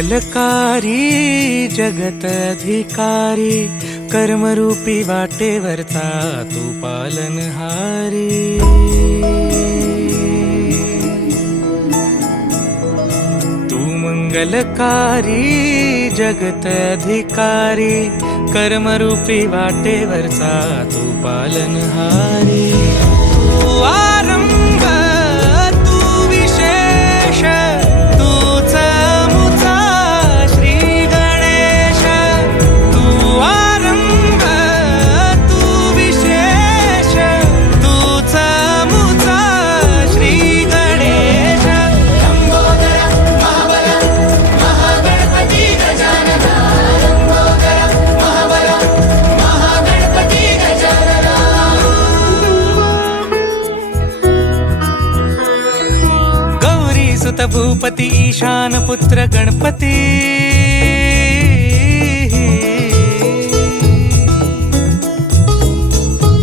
मंगलकारी जगत अधिकारी, कर्मरूपी वाटेवरचा तू पालनहारी। तू मंगलकारी जगत अधिकारी, कर्मरूपी वाटेवरचा तू पालनहारी। तू आरंभ तू विशेष, तूच मुचा श्री गणेश। तू आरंभ तू विशेष, तूच मुचा श्री गणेश। लंबोदर महाबल महागणपती गजानना, लंबोदर महाबल महागणपती गजानना। गौरी सुत भूपती ईशान पुत्र गणपती,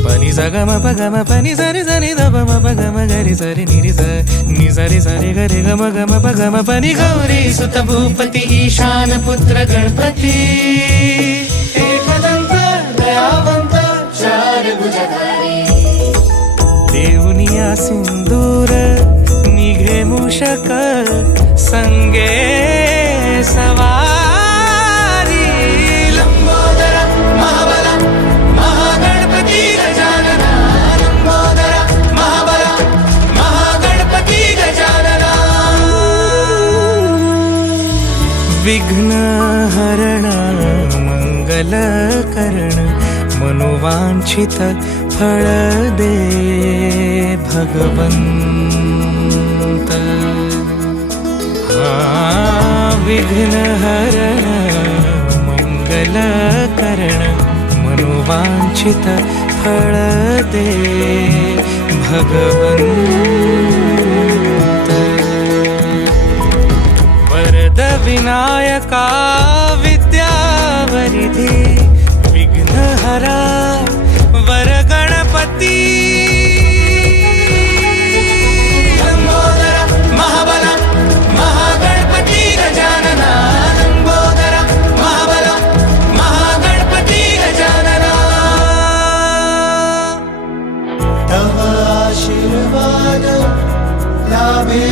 पनी सगम पगम पनी सरि सरि दम पगम गरि सरि निरि स नि सरि सरि गरि गम गम पगम पनी। गौरी सुत भूपती ईशान पुत्र गणपती, एकदंत दयावंत चार भुजधारी। देऊनिया सिंदूर निघे मूषक, संगे सवारी। लंबोदर महाबल महागणपती गजानना, लंबोदर महाबल महागणपती गजानना। विघ्न हरण मंगल करण, मनोवांछित फळ दे भगवंत। विघ्न हरण मंगल करण, मनोवांछित फळ दे भगवंत। वरद विनायका विद्यावरिधी, विघ्नहरा वर गणपती। लंबोदर महाबल महागणपती गजानना, लंबोदर महाबल महागणपती गजानना। तव आशीर्वाद लाभे